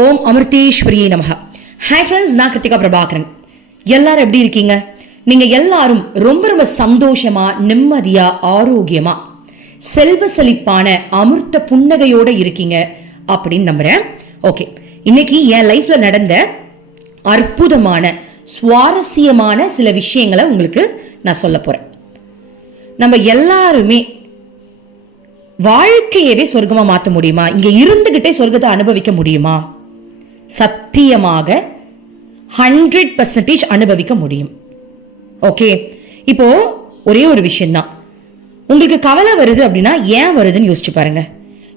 ஓம் அமிர்தேஸ்வரியை நமக hi friends நான் கிருத்திகா பிரபாகரன். எல்லாரும் எப்படி இருக்கீங்க? நீங்க எல்லாரும் ரொம்ப ரொம்ப சந்தோஷமா நிம்மதியா ஆரோக்கியமா செல்வ செழிப்பான அமிர்த புன்னகையோட இருக்கீங்க அப்படின்னு நம்புறேன். ஓகே இன்னைக்கு என் லைஃப்ல நடந்த அற்புதமான சுவாரஸ்யமான சில விஷயங்களை உங்களுக்கு நான் சொல்ல போறேன். நம்ம எல்லாருமே வாழ்க்கையவே சொர்க்கமா மாற்ற முடியுமா? இங்க இருந்துகிட்டே சொர்க்கத்தை அனுபவிக்க முடியுமா? சத்தியமாக ஹண்ட்ரட் பர்சன்டேஜ் அனுபவிக்க முடியும். ஓகே இப்போ ஒரே ஒரு விஷயம்தான். உங்களுக்கு கவலை வருது அப்படின்னா ஏன் வருதுன்னு யோசிச்சு பாருங்க.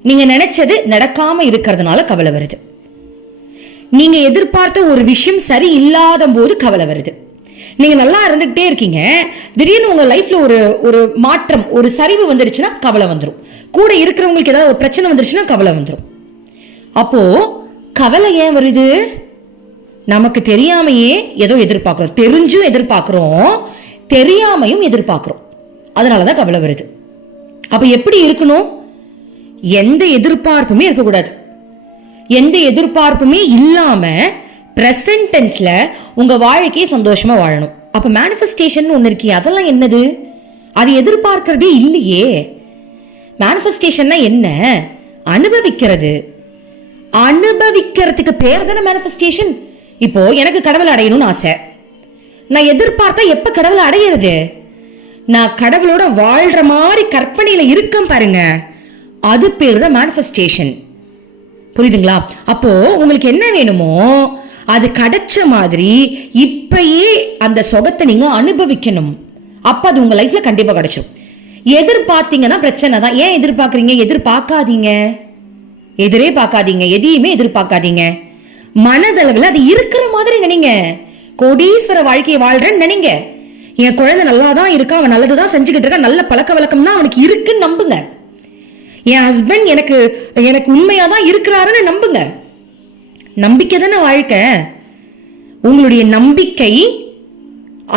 நீங்க நினைச்சது நடக்காம இருக்கிறதுனால கவலை வருது. நீங்க எதிர்பார்த்த ஒரு விஷயம் சரி இல்லாத போது கவலை வருது. நீங்க நல்லா இருந்துகிட்டே இருக்கீங்க. திடீர்னு உங்க லைஃப்ல ஒரு ஒரு மாற்றம் ஒரு சரிவு வந்துடுச்சுன்னா கவலை வந்துடும் கூட இருக்கிறவங்களுக்கு ஏதாவது ஒரு பிரச்சனை வந்துருச்சுன்னா கவலை வந்துடும் அப்போ கவலை ஏன் வருது? நமக்கு தெரியாமையே ஏதோ எதிர்பார்க்குறோம். தெரிஞ்சும் எதிர்பார்க்குறோம். தெரியாமையும் எதிர்பார்க்குறோம். அதனால தான் கவலை வருது. அப்போ எப்படி இருக்கணும்? எந்த எதிர்பார்ப்புமே இருக்கக்கூடாது. எந்த எதிர்பார்ப்புமே இல்லாமல் பிரசன்ட் உங்கள் உங்க வாழ்க்கையை சந்தோஷமாக வாழணும். அப்போ மேனிஃபெஸ்டேஷன் ஒன்று இருக்கே அதெல்லாம் என்னது? அது எதிர்பார்க்கறதே இல்லையே. மேனிஃபெஸ்டேஷன்னா என்ன? அனுபவிக்கிறது. அனுபவிக்கிறதுக்கு பேர் தானே மேனிஃபெஸ்டேஷன் இப்போ எனக்கு கடவுளை அடையணும்னு ஆசை. நான் எதிர்பார்த்தா எப்ப கடவுளை அடையிறது? நான் கடவுளோட வாழ்ற மாதிரி கற்பனையில இருக்கேன் பாருங்க. அது பேர் தான் மேனிஃபெஸ்டேஷன் புரியுதுங்களா? அப்போ உங்களுக்கு என்ன வேணுமோ அது கிடைச்ச மாதிரி இப்பயே அந்த சொகத்தை நீங்க அனுபவிக்கணும். அப்போ அது உங்க லைஃப்ல கண்டிப்பா கிடைச்சிடும் எதிர்பார்த்தீங்கன்னா பிரச்சனை தான். ஏன் எதிர்பார்க்குறீங்க? எதிர்பார்க்காதீங்க. எதிரே பார்க்காதீங்க எதையுமே எதிர்பார்க்காதீங்க. மனதளவில் அது இருக்கிற மாதிரி நினைங்க. கோடீஸ்வர வாழ்க்கையை வாழ்றேன்னு நினைங்க. என் குழந்தை நல்லா தான் இருக்கா அவன் நல்லதுதான் செஞ்சுக்கிட்டு இருக்கா நல்ல பழக்க வழக்கம் தான் அவனுக்கு இருக்குன்னு நம்புங்க. என் ஹஸ்பண்ட் எனக்கு எனக்கு உண்மையா தான் இருக்கிறாருன்னு நம்புங்க. நம்பிக்கை தானே வாழ்க்கை? உங்களுடைய நம்பிக்கை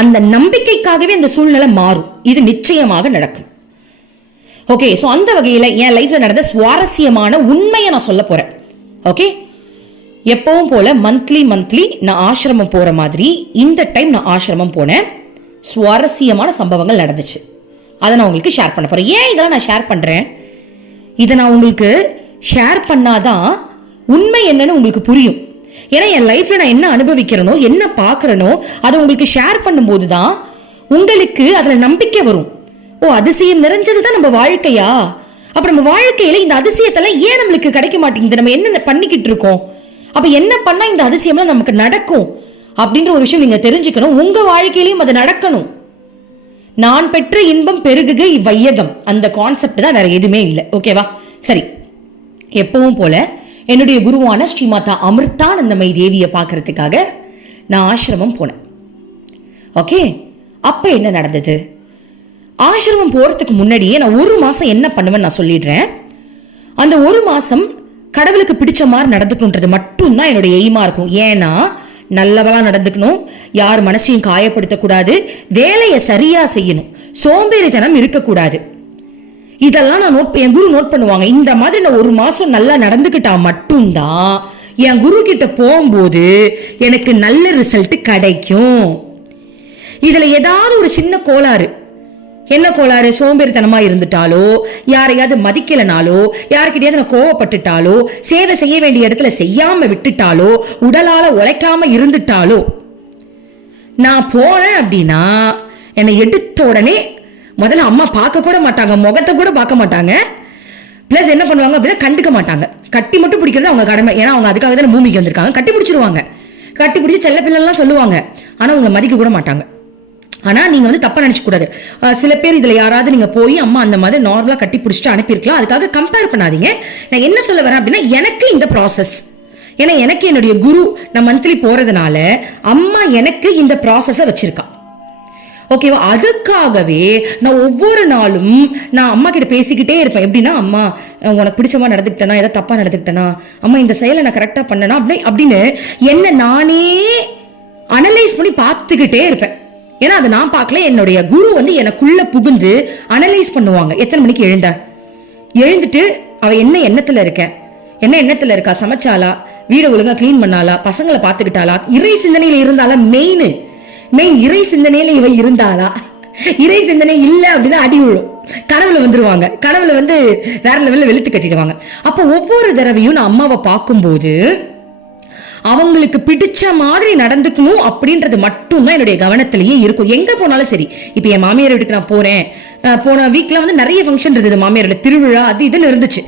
அந்த நம்பிக்கைக்காகவே அந்த சூழ்நிலை மாறும். இது நிச்சயமாக நடக்கும். ஓகே ஸோ அந்த வகையில் என் லைஃப்பில் நடந்த சுவாரஸ்யமான உண்மையை நான் சொல்ல போகிறேன் ஓகே எப்பவும் போல மந்த்லி மந்த்லி நான் ஆசிரமம் போகிற மாதிரி இந்த டைம் நான் ஆசிரமம் போனேன். சுவாரஸ்யமான சம்பவங்கள் நடந்துச்சு. அதை நான் உங்களுக்கு ஷேர் பண்ண போகிறேன் ஏன் இதெல்லாம் நான் ஷேர் பண்ணுறேன் இதை நான் உங்களுக்கு ஷேர் பண்ணாதான் உண்மை என்னன்னு உங்களுக்கு புரியும். ஏன்னா என் லைஃப்பில் நான் என்ன அனுபவிக்கிறேனோ என்ன பார்க்குறேனோ அதை உங்களுக்கு ஷேர் பண்ணும்போது தான் உங்களுக்கு அதில் நம்பிக்கை வரும். ஓ அதிசயம் நிறைஞ்சது தான் நம்ம வாழ்க்கையா? அப்ப நம்ம வாழ்க்கையில இந்த அதிசயத்தெல்லாம் ஏன் நம்மளுக்கு கிடைக்க மாட்டேங்குது? நம்ம என்ன பண்ணிக்கிட்டு இருக்கோம்? அப்ப என்ன பண்ணா இந்த அதிசயம்லாம் நமக்கு நடக்கும்? அப்படின்ற ஒரு விஷயம் நீங்க தெரிஞ்சுக்கணும். உங்க வாழ்க்கையிலையும் அது நடக்கணும். நான் பெற்ற இன்பம் பெருகுக இவ்வையகம். அந்த கான்செப்ட் தான் வேற எதுவுமே இல்லை. ஓகேவா சரி. எப்பவும் போல என்னுடைய குருவான ஸ்ரீமாதா அமிர்தானந்தமை தேவியை பார்க்கறதுக்காக நான் ஆசிரமம் போனேன். ஓகே அப்போ என்ன நடந்தது? ஆசிரமம் போகிறதுக்கு முன்னாடியே நான் ஒரு மாதம் என்ன பண்ணுவேன்னு நான் சொல்லிடுறேன். அந்த ஒரு மாதம் கடவுளுக்கு பிடிச்ச மாதிரி நடந்துக்கணுன்றது மட்டும்தான் என்னுடைய எய்மாக இருக்கும். ஏன்னா நல்லவளாக நடந்துக்கணும். யார் மனசையும் காயப்படுத்தக்கூடாது. வேலையை சரியாக செய்யணும். சோம்பேறித்தனம் இருக்கக்கூடாது. இதெல்லாம் நான் நோட் என் குரு நோட் பண்ணுவாங்க. இந்த மாதிரி நான் ஒரு மாதம் நல்லா நடந்துக்கிட்டா மட்டும்தான் என் குரு கிட்ட போகும்போது எனக்கு நல்ல ரிசல்ட் கிடைக்கும். இதில் ஏதாவது ஒரு சின்ன கோளாறு. என்ன கோளாறு? சோம்பேறித்தனமா இருந்துட்டாலோ? யாரையாவது மதிக்கலனாலோ? யாருக்கிட்டையாவது நான் கோவப்பட்டுட்டாலோ? சேவை செய்ய வேண்டிய இடத்துல செய்யாம விட்டுட்டாலோ? உடலால உழைக்காம இருந்துட்டாலோ? நான் போனேன் அப்படின்னா என்னை எடுத்த உடனே முதல்ல அம்மா பார்க்க கூட மாட்டாங்க முகத்தை கூட பார்க்க மாட்டாங்க. ப்ளஸ் என்ன பண்ணுவாங்க அப்படின்னா கண்டுக்க மாட்டாங்க. கட்டி மட்டும் பிடிக்கிறது அவங்க கடமை. ஏன்னா அவங்க அதுக்காக தானே பூமிக்கு வந்திருக்காங்க. கட்டி பிடிச்சிருவாங்க. கட்டி பிடிச்சி செல்ல பிள்ளைலாம் சொல்லுவாங்க. ஆனால் அவங்க மதிக்க கூட மாட்டாங்க. ஆனா நீங்க வந்து தப்பா நினைச்சு கூடாது. சில பேர் இதுல யாராவது நீங்க போய் அம்மா அந்த மாதிரி நார்மலா கட்டி பிடிச்சிட்டு அனுப்பியிருக்கலாம். அதுக்காக கம்பேர் பண்ணாதீங்க. நான் என்ன சொல்ல வரேன் அப்படின்னா எனக்கு இந்த ப்ராசஸ் ஏன்னா எனக்கு என்னுடைய குரு நான் மந்த்லி போறதுனால அம்மா எனக்கு இந்த ப்ராசஸை வச்சிருக்கா. ஓகேவா அதுக்காகவே நான் ஒவ்வொரு நாளும் நான் அம்மா கிட்ட பேசிக்கிட்டே இருப்பேன். எப்படின்னா அம்மா உனக்கு பிடிச்ச மாதிரி நடந்துக்கிட்டேனா? ஏதாவது தப்பா நடந்துக்கிட்டேனா? அம்மா இந்த செயலை நான் கரெக்டா பண்ணனா? அப்படி அப்படின்னு என்ன நானே அனலைஸ் பண்ணி பார்த்துக்கிட்டே இருப்பேன். ஏன்னா அதை நான் பார்க்கல என்னுடைய குரு வந்து எனக்குள்ள புகுந்து அனலைஸ் பண்ணுவாங்க. எத்தனை மணிக்கு எழுந்த? எழுந்துட்டு அவ என்ன எண்ணத்துல இருக்க? என்ன எண்ணத்துல இருக்கா? சமைச்சாலா வீடை ஒழுங்கா கிளீன் பண்ணாலா பசங்களை பார்த்துக்கிட்டாளா? இறை சிந்தனையில இருந்தாலா மெயின் மெயின் இறை சிந்தனையில இவ இருந்தாளா? இறை சிந்தனை இல்ல அப்படின்னா அடி விழும். கனவுல வந்துருவாங்க. கனவுல வந்து வேற லெவல்ல வெளுத்து கட்டிடுவாங்க. அப்போ ஒவ்வொரு தடவையும் நான் அம்மாவை பார்க்கும்போது அவங்களுக்கு பிடிச்ச மாதிரி நடந்துக்கணும் அப்படின்றது மட்டும்தான் என்னுடைய கவனத்திலேயே இருக்கும். எங்க போனாலும் சரி. இப்போ என் மாமியார் வீட்டுக்கு நான் போறேன். போன வீக்ல வந்து நிறைய ஃபங்க்ஷன் இருந்தது மாமியாரோட திருவிழா அது இதுன்னு இருந்துச்சு.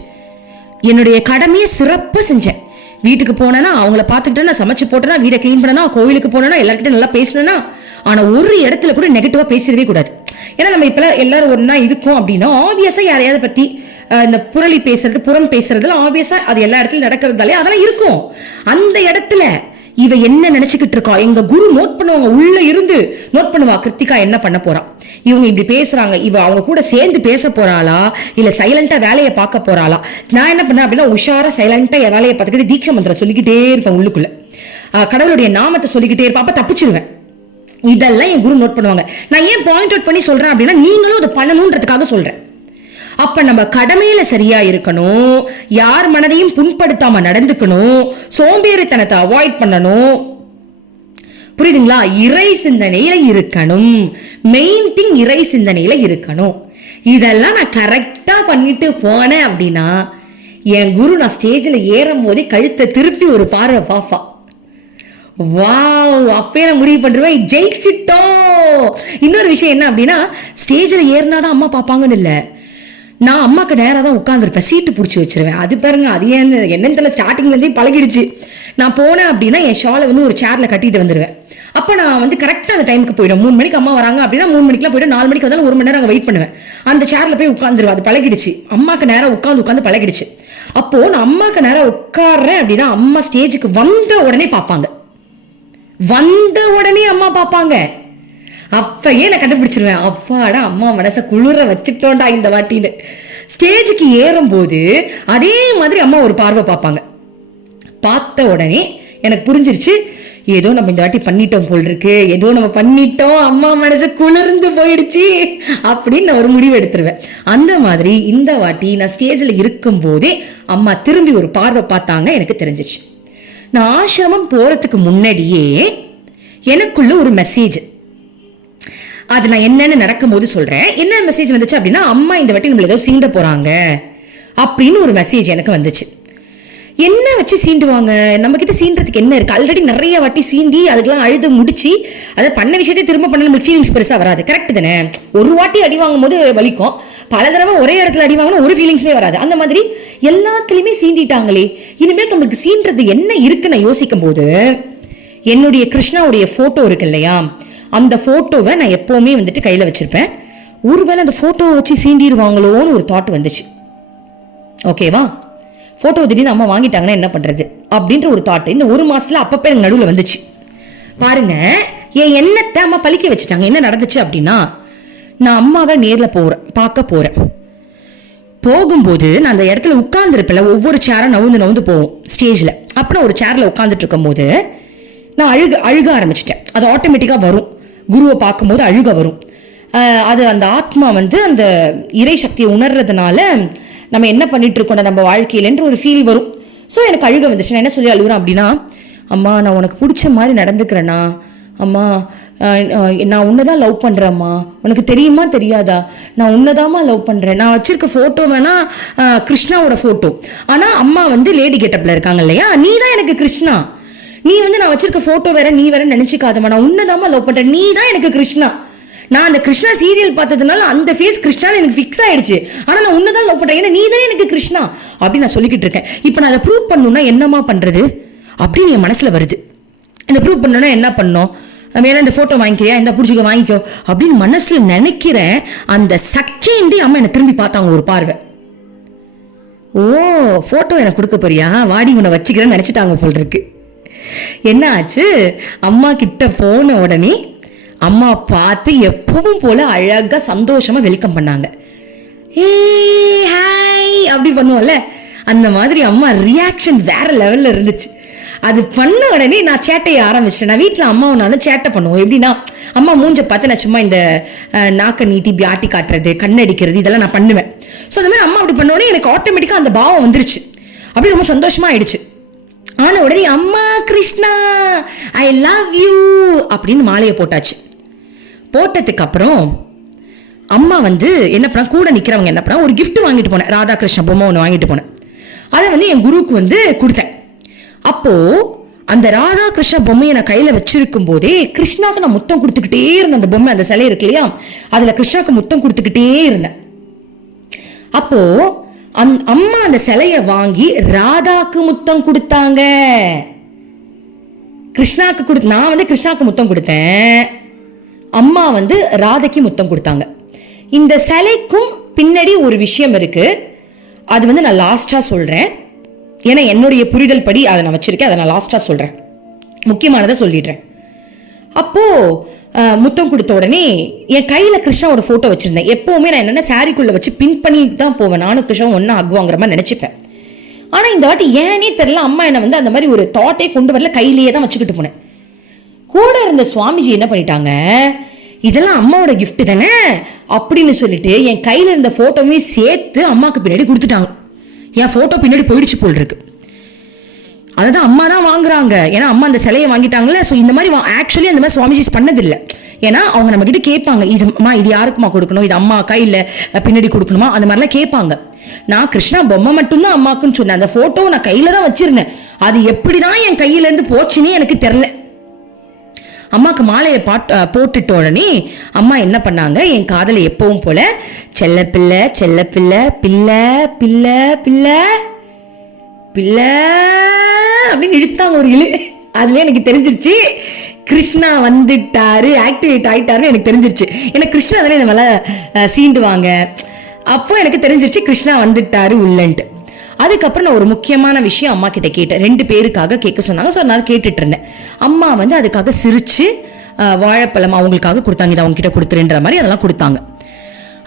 என்னுடைய கடமையை சிறப்பாக செஞ்சேன். வீட்டுக்கு போனேன்னா அவங்கள பார்த்துக்கிட்டேன்னா சமைச்சு போட்டேன்னா வீடை க்ளீன் பண்ணனா கோவிலுக்கு போனேன்னா எல்லார்கிட்ட நல்லா பேசினேன்னா ஆனா ஒரு இடத்துல கூட நெகட்டிவா பேசிடவே கூடாது. ஏன்னா நம்ம இப்ப எல்லாரும் ஒன்றா இருக்கோம் அப்படின்னா ஆப்வியஸாக யாரையாவது பத்தி இந்த புரளி பேசுறது புறம் பேசுறதுல ஆப்வியஸா அது எல்லா இடத்துலயும் நடக்கிறதாலே அதெல்லாம் இருக்கும். அந்த இடத்துல இவ என்ன நினைச்சுக்கிட்டு இருக்கா? எங்க குரு நோட் பண்ணுவாங்க உள்ள இருந்து நோட் பண்ணுவா. கிருத்திகா என்ன பண்ண போறா? இவங்க இப்படி பேசுறாங்க இவ அவங்க கூட சேர்ந்து பேச போறாளா? இல்ல சைலண்டா வேலையை பார்க்க போறாளா? நான் என்ன பண்ணேன் அப்படின்னா உஷாரா சைலண்டா என் வேலையை பார்த்துக்கிட்டு தீட்ச மந்திரம் சொல்லிக்கிட்டே இருப்பேன் உள்ளுக்குள்ள. கடவுளுடைய நாமத்தை சொல்லிக்கிட்டே இருப்பா அப்ப தப்பிச்சிருவேன். இதெல்லாம் என் குரு நோட் பண்ணுவாங்க. நான் ஏன் பாயிண்ட் அவுட் பண்ணி சொல்றேன் அப்படின்னா நீங்களும் அதை பண்ணணுன்றதுக்காக சொல்றேன். அப்ப நம்ம கடமையில சரியா இருக்கணும். யார் மனதையும் புண்படுத்தாம நடந்துக்கணும். சோம்பேறித்தனத்தை அவாய்ட் பண்ணணும். புரியுதுங்களா? இறை சிந்தனையில இருக்கணும். மெயின் திங் இறை சிந்தனையில இருக்கணும். இதெல்லாம் நான் கரெக்டா பண்ணிட்டு போனேன் அப்படின்னா என் குரு நான் ஸ்டேஜில் ஏறும் போதே கழுத்தை திருப்பி ஒரு பார்வை பாப்பா வாவ் அப்பயே நான் முடிவு பண்ணுவேன் ஜெயிச்சிட்டோம். இன்னொரு விஷயம் என்ன அப்படின்னா ஸ்டேஜில் ஏறினாதான் அம்மா பார்ப்பாங்கன்னு இல்லை. நான் அம்மாக்கு நேராக தான் உட்காந்துருப்பேன் சீட்டு பிடிச்சி வச்சிருவேன். அது பாருங்க அது ஏன் என்னன்னு தெரியல ஸ்டார்டிங்லேருந்தே பழகிடுச்சு. நான் போனேன் அப்படின்னா என் ஷாலை வந்து ஒரு சேரில் கட்டிட்டு வந்துடுவேன் அப்போ நான் வந்து கரெக்டாக அந்த டைமுக்கு போயிடும் மூணு மணிக்கு அம்மா வராங்க அப்படின்னா மூணு மணிக்கெலாம் போய்ட்டு நாலு மணிக்கு வந்தாலும் ஒரு மணி நேரம் அங்கே வெயிட் பண்ணுவேன். அந்த சேரில் போய் உட்காந்துருவேன் அது பழகிடுச்சு. அம்மாக்கு நேராக உட்காந்து உட்காந்து பழகிடுச்சு. அப்போ நான் அம்மாக்கு நேராக உட்காடுறேன் அப்படின்னா அம்மா ஸ்டேஜுக்கு வந்த உடனே பார்ப்பாங்க. வந்த உடனே அம்மா பார்ப்பாங்க. அப்பயே நான் கண்டுபிடிச்சிருவேன். அப்பாடா அம்மா மனசை குளிர வச்சுட்டோண்டா இந்த வாட்டின்னு. ஸ்டேஜுக்கு ஏறும்போது அதே மாதிரி அம்மா ஒரு பார்வை பார்ப்பாங்க. பார்த்த உடனே எனக்கு புரிஞ்சிருச்சு ஏதோ நம்ம இந்த வாட்டி பண்ணிட்டோம் போல் இருக்கு ஏதோ நம்ம பண்ணிட்டோம் அம்மா மனசு குளிர்ந்து போயிடுச்சு அப்படின்னு நான் ஒரு முடிவு எடுத்துருவேன். அந்த மாதிரி இந்த வாட்டி நான் ஸ்டேஜில் இருக்கும் போதே அம்மா திரும்பி ஒரு பார்வை பார்த்தாங்க எனக்கு தெரிஞ்சிச்சு நான் ஆசிரமம் போறதுக்கு முன்னாடியே எனக்குள்ள ஒரு மெசேஜ் அது நான் என்னன்னு நடக்கும்போது சொல்றேன். என்ன மெசேஜ் வந்துச்சு அப்படின்னா அம்மா இந்த வாட்டி நம்மள ஏதோ சீண்ட போறாங்க அப்படின்னு ஒரு மெசேஜ் எனக்கு வந்துச்சு. என்ன வச்சு சீண்டுவாங்க? நம்ம கிட்ட சீண்டுறதுக்கு என்ன இருக்கு? ஆல்ரெடி நிறைய வாட்டி சீண்டி அதுக்கெல்லாம் அழுது முடிச்சு அதை பண்ண விஷயத்தை திரும்ப பண்ண நம்மளுக்கு ஃபீலிங்ஸ் பெருசாக வராது. கரெக்ட் தானே? ஒரு வாட்டி அடி வாங்கும் போது வலிக்கும். பல தடவை ஒரே இடத்துல அடி வாங்கினா ஒரு ஃபீலிங்ஸுமே வராது. அந்த மாதிரி எல்லாத்துலேயுமே சீண்டிட்டாங்களே. இனிமேல் நம்மளுக்கு சீன்றது என்ன இருக்குன்னு நான் யோசிக்கும் போது என்னுடைய கிருஷ்ணாவுடைய ஃபோட்டோ இருக்கு இல்லையா? அந்த ஃபோட்டோவை நான் எப்போவுமே வந்துட்டு கையில் வச்சுருப்பேன். ஒருவேளை அந்த ஃபோட்டோவை வச்சு சீண்டிடுவாங்களோன்னு ஒரு தாட் வந்துச்சு. ஓகேவா ஃபோட்டோ திடீர்னு அம்மா வாங்கிட்டாங்கன்னா என்ன பண்ணுறது அப்படின்ற ஒரு தாட் இந்த ஒரு மாதத்தில் அப்பப்போ எனக்கு நடுவில் வந்துச்சு. பாருங்க என் எண்ணத்தை அம்மா பழிக்க வச்சுட்டாங்க. என்ன நடந்துச்சு அப்படின்னா நான் அம்மாவை நேரில் போகிறேன் பார்க்க போகிறேன் போகும்போது நான் அந்த இடத்துல உட்கார்ந்துருப்பேன்ல ஒவ்வொரு சேரும் நவுந்து நவுந்து போவோம் ஸ்டேஜில் அப்புறம் ஒரு சேரில் உட்காந்துட்டு இருக்கும்போது நான் அழுக அழுக ஆரம்பிச்சிட்டேன். அது ஆட்டோமேட்டிக்காக வரும். குருவை பார்க்கும்போது அழுக வரும். அது அந்த ஆத்மா வந்து அந்த இறை சக்தியை உணர்றதுனால நம்ம என்ன பண்ணிட்டு இருக்கோம்? நம்ம வாழ்க்கையிலன்ற ஒரு ஃபீல் வரும். ஸோ எனக்கு அழுக வந்துச்சு. நான் என்ன சொல்லி அழுகுறேன் அப்படின்னா அம்மா நான் உனக்கு பிடிச்ச மாதிரி நடந்துக்கிறேன்னா அம்மா நான் ஆஹ் நான் உன்னதான் லவ் பண்ணுறேம்மா உனக்கு தெரியுமா? தெரியாதா? நான் உன்னதாம்மா லவ் பண்ணுறேன் நான் வச்சிருக்க ஃபோட்டோ வேணா கிருஷ்ணாவோட ஃபோட்டோ ஆனால் அம்மா வந்து லேடி கெட்டப்பில் இருக்காங்க இல்லையா? நீ தான் எனக்கு கிருஷ்ணா. நீ வந்து நான் வச்சிருக்க போட்டோ வேற நீ வேற நினைச்சுக்காதம்மா. நான் உன்னதாமா லவ் பண்றேன். நீ தான் எனக்கு கிருஷ்ணா. நான் அந்த கிருஷ்ணா சீரியல் பார்த்ததுனால அந்த ஃபேஸ் கிருஷ்ணா எனக்கு ஃபிக்ஸ் ஆயிடுச்சு. ஆனா நான் உன்னதான் லவ் பண்றேன். ஏன்னா நீ தானே எனக்கு கிருஷ்ணா. அப்படின்னு நான் சொல்லிக்கிட்டு இருக்கேன். இப்போ நான் அதை ப்ரூவ் பண்ணணும்னா என்னம்மா பண்றது? அப்படின்னு என் மனசுல வருது. இந்த ப்ரூவ் பண்ணணும்னா என்ன பண்ணணும்? வேணா இந்த போட்டோ வாங்கிக்கிறியா? இந்த பிடிச்சிக்க வாங்கிக்கோ. அப்படின்னு மனசுல நினைக்கிறேன் அந்த செகண்டே அம்மா என்னை திரும்பி பார்த்தாங்க ஒரு பார்வை. ஓ போட்டோ எனக்கு கொடுக்க போறியா? வாடி உன்னை வச்சுக்கிறேன்னு நினைச்சிட்டாங்க போல் இருக்கு. என்ன ஆச்சு? அம்மா கிட்ட போன உடனே அம்மா பார்த்து எப்பவும் போல அழகா சந்தோஷமா வெல்கம் பண்ணாங்க. ஏ ஹாய் அப்படி பண்ணுவோம்ல. அந்த மாதிரி அம்மா ரியாக்ஷன் வேற லெவல்ல இருந்துச்சு. அது பண்ண உடனே நான் சேட்டைய ஆரம்பிச்சிட்டேன். நான் வீட்டில் அம்மாவும் நானும் சேட்டை பண்ணுவோம். எப்படின்னா அம்மா மூஞ்ச பார்த்து நான் சும்மா இந்த நாக்கை நீட்டி பியாட்டி ஆட்டி காட்டுறது கண்ணடிக்கிறது இதெல்லாம் நான் பண்ணுவேன். ஸோ அந்த மாதிரி அம்மா அப்படி பண்ண உடனே எனக்கு ஆட்டோமேட்டிக்காக அந்த பாவம் வந்துருச்சு. அப்படி ரொம்ப சந்தோஷமா ஆயிடுச்சு. ஆன உடனே அம்மா கிருஷ்ணா ஐ லவ் யூ அப்படின்னு மாலையை போட்டாச்சு. போட்டதுக்கு அப்புறம் அம்மா வந்து என்ன பண்ணா கூட நிற்கிறவங்க என்ன பண்ணா ஒரு கிஃப்ட் வாங்கிட்டு போனேன். ராதாகிருஷ்ண பொம்மை ஒன்று வாங்கிட்டு போனேன். அதை வந்து என் குருவுக்கு வந்து கொடுத்தேன். அப்போது அந்த ராதா கிருஷ்ண பொம்மையை நான் கையில் வச்சிருக்கும் போதே கிருஷ்ணாக்கு நான் முத்தம் கொடுத்துக்கிட்டே இருந்தேன். அந்த பொம்மை அந்த சிலை இருக்கு இல்லையா? அதில் கிருஷ்ணாக்கு முத்தம் கொடுத்துக்கிட்டே இருந்தேன். அப்போது அந் அம்மா அந்த சிலையை வாங்கி ராதாக்கு முத்தம் கொடுத்தாங்க. கிருஷ்ணாக்கு கொடு நான் வந்து கிருஷ்ணாக்கு முத்தம் கொடுத்தேன். அம்மா வந்து ராதைக்கு முத்தம் கொடுத்தாங்க. இந்த சிலைக்கும் பின்னாடி ஒரு விஷயம் இருக்கு. அது வந்து நான் லாஸ்டாக சொல்கிறேன் ஏன்னா என்னுடைய புரிதல் படி அதை நான் வச்சிருக்கேன். அதை நான் லாஸ்ட்டாக சொல்கிறேன் முக்கியமானதை சொல்லிடுறேன். அப்போ முத்தம் கொடுத்த உடனே என் கையில் கிருஷ்ணாவோட ஃபோட்டோ வச்சுருந்தேன். எப்போவுமே நான் என்னென்ன சாரிக்குள்ளே வச்சு பின் பண்ணிட்டு தான் போவேன். நானும் கிருஷ்ணாவும் ஒன்றா ஆகுவாங்கிற மாதிரி நினச்சிப்பேன். ஆனால் இந்த வாட்டி ஏனே தெரில அம்மா என்னை வந்து அந்த மாதிரி ஒரு தாட்டே கொண்டு வரல கையிலேயே தான் வச்சுக்கிட்டு போனேன். கூட இருந்த சுவாமிஜி என்ன பண்ணிட்டாங்க? இதெல்லாம் அம்மாவோட கிஃப்ட் தானே? அப்படின்னு சொல்லிட்டு என் கையில் இருந்த ஃபோட்டோவையும் சேர்த்து அம்மாவுக்கு பின்னாடி கொடுத்துட்டாங்க. என் ஃபோட்டோ பின்னாடி போயிடுச்சு போல் இருக்கு. அதுதான் அம்மா தான் வாங்குறாங்க. ஏன்னா அம்மா அந்த சிலையை வாங்கிட்டாங்களே ஸோ இந்த மாதிரி ஆக்சுவலி அந்த மாதிரி சுவாமிஜிஸ் பண்ணதில்லை. ஏன்னா அவங்க நம்ம கிட்ட கேட்பாங்க இது அம்மா இது யாருக்குமா கொடுக்கணும்? இது அம்மா கையில் பின்னாடி கொடுக்கணுமா? அந்த மாதிரிலாம் கேட்பாங்க. நான் கிருஷ்ணா பொம்மை மட்டும்தான் அம்மாக்குன்னு சொன்னேன். அந்த ஃபோட்டோ நான் கையில தான் வச்சிருந்தேன். அது எப்படிதான் என் கையிலேருந்து போச்சுன்னு போச்சுன்னே எனக்கு தெரில அம்மாவுக்கு மாலையை பாட் போட்டுட்ட உடனே அம்மா என்ன பண்ணாங்க? என் காதலை எப்பவும் போல செல்ல பிள்ளை செல்ல பிள்ளை பிள்ளை பிள்ளை பிள்ளை பிள்ளை அப்படின்னு இழுத்தாங்க ஒரு இழு. அதுல எனக்கு தெரிஞ்சிருச்சு. கிருஷ்ணா வந்துட்டாரு ஆக்டிவேட் ஆயிட்டாருன்னு எனக்கு தெரிஞ்சிருச்சு. ஏன்னா கிருஷ்ணா தானே இந்த மேல சீண்டுவாங்க. அப்போ எனக்கு தெரிஞ்சிருச்சு கிருஷ்ணா வந்துட்டாரு உள்ளன்ட்டு. அதுக்கப்புறம் நான் ஒரு முக்கியமான விஷயம் அம்மா கிட்ட கேட்டேன். ரெண்டு பேருக்காக கேட்க சொன்னாங்க. ஸோ நான் கேட்டுட்டு இருந்தேன். அம்மா வந்து அதுக்காக சிரிச்சு வாழைப்பழம் அவங்களுக்காக கொடுத்தாங்க. இதை அவங்க கிட்ட கொடுத்துருன்ற மாதிரி அதெல்லாம் கொடுத்தாங்க.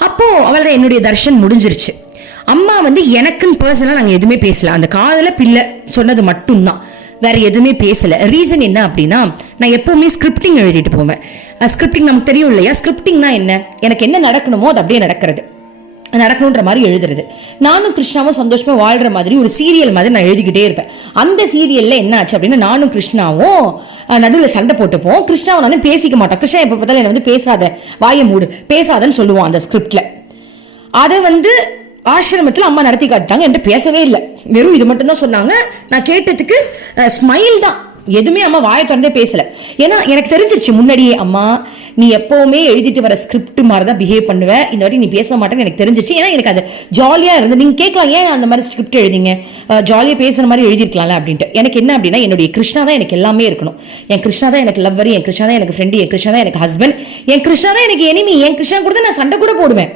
அப்போ அவள் என்னுடைய தர்ஷன் முடிஞ்சிருச்சு. அம்மா வந்து எனக்குன்னு பர்சனலாக நாங்கள் எதுவுமே பேசல. அந்த காதல பிள்ளை சொன்னது மட்டும்தான். வேற எதுவுமே பேசல. ரீசன் என்ன அப்படின்னா நான் எப்பவுமே ஸ்கிரிப்டிங் எழுதிட்டு போவேன். ஸ்கிரிப்டிங் நமக்கு தெரியும் இல்லையா? ஸ்கிரிப்டிங்னா என்ன? எனக்கு என்ன நடக்கணுமோ அது அப்படியே நடக்கிறது. நடக்கணுன்ற மாதிரி எழுதுறது. நானும் கிருஷ்ணாவும் சந்தோஷமா வாழ்ற மாதிரி ஒரு சீரியல் மாதிரி நான் எழுதிக்கிட்டே இருப்பேன். அந்த சீரியல்ல என்ன ஆச்சு அப்படின்னா நானும் கிருஷ்ணாவும் நடுவில் சண்டை போட்டுப்போம். கிருஷ்ணாவும் நானும் பேசிக்க மாட்டோம் கிருஷ்ணா எப்ப பார்த்தாலும் என்ன வந்து பேசாத வாய மூடு பேசாதன்னு சொல்லுவோம் அந்த ஸ்கிரிப்ட்ல அதை வந்து ஆசிரமத்தில் அம்மா நடத்தி காட்டாங்க என்கிட்ட பேசவே இல்லை. வெறும் இது மட்டும் தான் சொன்னாங்க. நான் கேட்டதுக்கு ஸ்மைல் தான். எதுவுமே அம்மா வாயை திறந்தே பேசல. ஏன்னா எனக்கு தெரிஞ்சிருச்சு முன்னாடியே அம்மா நீ எப்பவுமே எழுதிட்டு வர ஸ்கிரிப்ட் மாதிரி தான் பிஹேவ் பண்ணுவ. இந்த வாட்டி நீ பேச மாட்டேன்னு எனக்கு தெரிஞ்சிச்சு ஏன்னா எனக்கு அது ஜாலியாக இருந்து நீங்கள் கேட்கலாம் ஏன் அந்த மாதிரி ஸ்கிரிப்ட் எழுதிங்க? ஜாலியாக பேசுகிற மாதிரி எழுதிருக்கலாம்ல அப்படின்ட்டு. எனக்கு என்ன அப்படின்னா என்னுடைய கிருஷ்ணா தான் எனக்கு எல்லாமே இருக்கணும். என் கிருஷ்ணா தான் எனக்கு லவ்வர் என் கிருஷ்ணா தான் எனக்கு ஃப்ரெண்டு என் கிருஷ்ணா தான் எனக்கு ஹஸ்பண்ட் என் கிருஷ்ணா தான் எனக்கு எனிமி என் கிருஷ்ணா கூட நான் சண்டை கூட போடுவேன்.